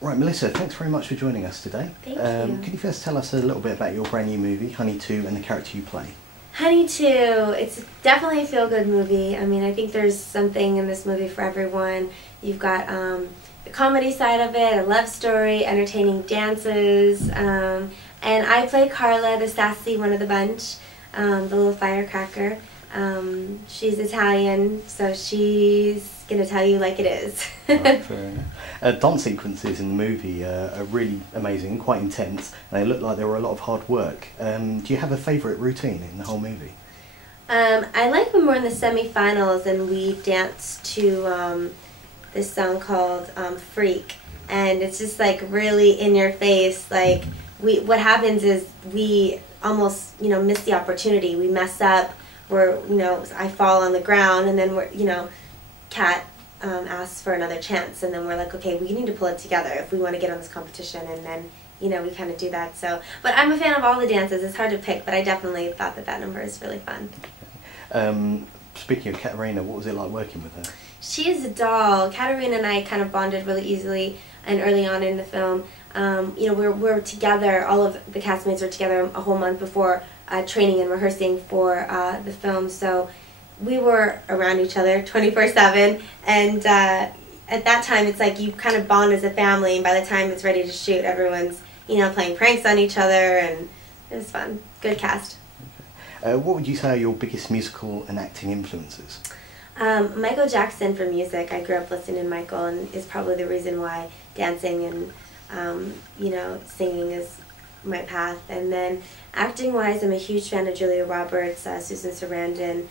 Right, Melissa, thanks very much for joining us today. Thank you. Can you first tell us a little bit about your brand new movie, Honey 2, and the character you play? Honey 2, it's definitely a feel-good movie. I mean, I think there's something in this movie for everyone. You've got the comedy side of it, a love story, entertaining dances, and I play Carla, the sassy one of the bunch, the little firecracker. She's Italian, so she's going to tell you like it is. Right, fair enough. Dance sequences in the movie are really amazing, quite intense. They look like they were a lot of hard work. Do you have a favourite routine in the whole movie? I like when we're in the semi-finals and we dance to this song called Freak, and it's just like really in your face. Like what happens is we almost miss the opportunity. We mess up. I fall on the ground, and then Kat asks for another chance, and then we're like, okay, we need to pull it together if we want to get on this competition, and then we kind of do that. So, but I'm a fan of all the dances. It's hard to pick, but I definitely thought that number is really fun. Speaking of Katarina, what was it like working with her? She is a doll. Katarina and I kind of bonded really easily, and early on in the film, we're together. All of the castmates were together a whole month before training and rehearsing for the film. So we were around each other 24/7, and at that time it's like you kind of bond as a family, and by the time it's ready to shoot, everyone's playing pranks on each other, and it was fun. Good cast. Okay. What would you say are your biggest musical and acting influences? Michael Jackson for music. I grew up listening to Michael, and is probably the reason why dancing and singing is my path. And then acting wise, I'm a huge fan of Julia Roberts, Susan Sarandon,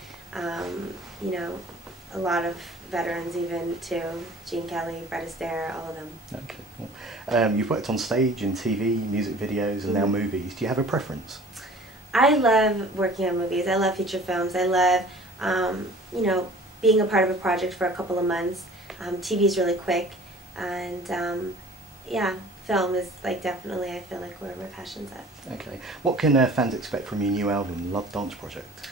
a lot of veterans even too, Gene Kelly, Fred Astaire, all of them. Okay, cool. You've worked on stage and TV, music videos, and now movies. Do you have a preference? I love working on movies. I love feature films. I love being a part of a project for a couple of months. TV is really quick, and yeah, film is definitely, I feel like, where my passion's at. Okay. What can fans expect from your new album, Love Dance Project?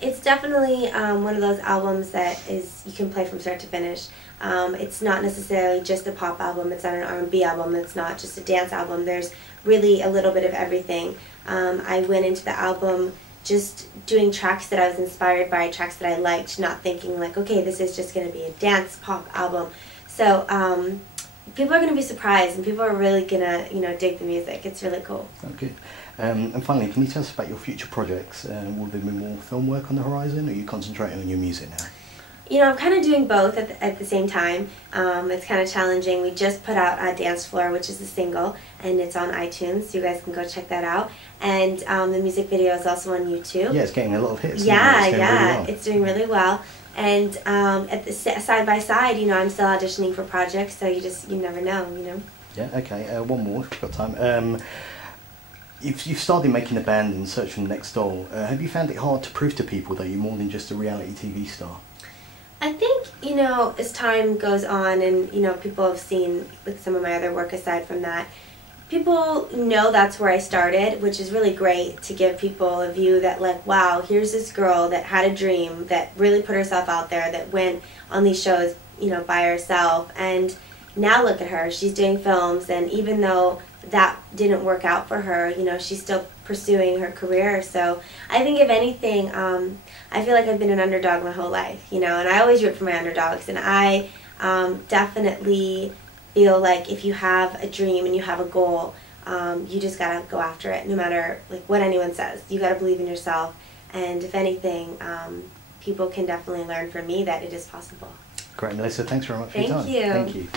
It's definitely one of those albums that you can play from start to finish. It's not necessarily just a pop album. It's not an R&B album. It's not just a dance album. There's really a little bit of everything. I went into the album just doing tracks that I was inspired by, tracks that I liked, not thinking like, okay, this is just going to be a dance pop album. So people are going to be surprised, and people are really going to dig the music. It's really cool. Oh, good. And finally, can you tell us about your future projects? Will there be more film work on the horizon, or are you concentrating on your music now? I'm kind of doing both at the same time. It's kind of challenging. We just put out Dance Floor, which is a single, and it's on iTunes, so you guys can go check that out. And the music video is also on YouTube. Yeah, it's getting a lot of hits. Yeah, really well. It's doing really well. And at the side by side, I'm still auditioning for projects, so you never know, Yeah. Okay. One more, if we've got time. You've started making a band and search for the next doll. Have you found it hard to prove to people that you're more than just a reality TV star? I think, as time goes on and, people have seen with some of my other work aside from that, people know that's where I started, which is really great to give people a view that like, wow, here's this girl that had a dream, that really put herself out there, that went on these shows, by herself, and now look at her, she's doing films, and even though that didn't work out for her, she's still pursuing her career. So I think if anything, I feel like I've been an underdog my whole life, and I always root for my underdogs, and I definitely feel like if you have a dream and you have a goal, you just gotta go after it, no matter what anyone says. You gotta believe in yourself, and if anything, people can definitely learn from me that it is possible. Great, Melissa, thanks very much for your time. Thank you. Thank you.